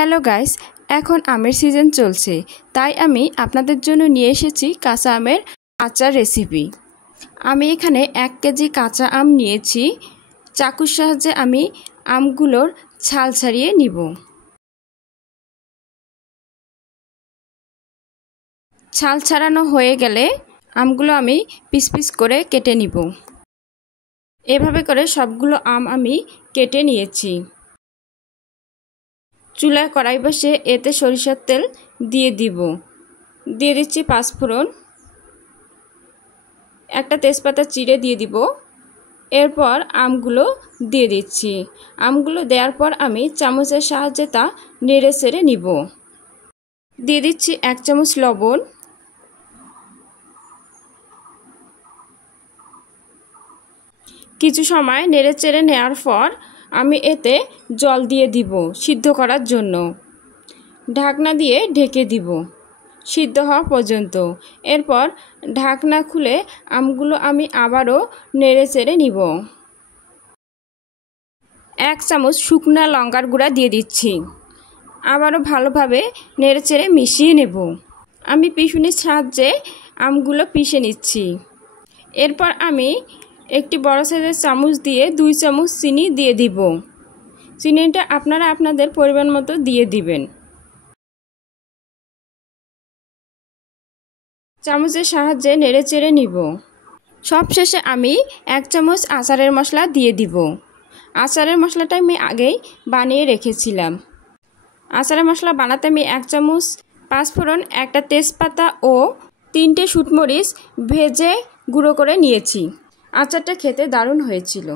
Hello guys, এখন আমের season চলছে, তাই আমি আপনাদের জন্য নিয়ে এসেছি কাঁচা আমের আচার রেসিপি। আমি এখানে 1 কেজি কাঁচা আম নিয়েছি। চাকুর সাহায্যে আমি আমগুলোর ছাল ছাড়িয়ে নিব। ছাল ছাড়ানো হয়ে গেলে আমগুলো আমি পিস পিস করে কেটে নিব। এভাবে করে সবগুলো আম আমি কেটে নিয়েছি। চুলায় কড়াই বসে এতে সরিষার তেল দিয়ে দিচ্ছি 5 ফোড়ন, একটা তেজপাতা চিড়ে দিয়ে দিব। এরপর আমগুলো দিয়ে দিচ্ছি। আমগুলো দেওয়ার পর আমি চামচের সাহায্যে তা নেড়ে চেড়ে নিব। দিয়ে দিচ্ছি 1 চামচ লবণ, কিছু সময় নেড়ে চেড়ে নেওয়ার পর আমি এতে জল দিয়ে দিব সিদ্ধ করার জন্য। ঢাকনা দিয়ে ঢেকে দিব সিদ্ধ হওয়া পর্যন্ত। এরপর ঢাকনা খুলে আমগুলো আমি আবারও নেড়ে চেড়ে নিব। 1 চামচ শুকনা লঙ্কার গুঁড়া দিয়ে দিচ্ছি। আবারও ভালোভাবে নেড়ে চেড়ে মিশিয়ে নেব। আমি পিষুনির সাহায্যে আমগুলো পিষে নিচ্ছি। এরপর আমি একটি বড় সাইজের চামচ দিয়ে 2 চামচ চিনি দিয়ে দিব। চিনিটা আপনারা আপনাদের পরিমাণ মতো দিয়ে দিবেন। চামচের সাহায্যে নেড়ে চেড়ে নিব। সবশেষে আমি 1 চামচ আচারের মশলা দিয়ে দিব। আচারের মশলাটা আমি আগেই বানিয়ে রেখেছিলাম। আচারের মশলা বানাতে আমি 1 চামচ 5 ফোড়ন, একটা তেজপাতা ও 3টে শুকমরিচ ভেজে গুঁড়ো করে নিয়েছি। আচারটা খেতে দারুণ হয়েছিল।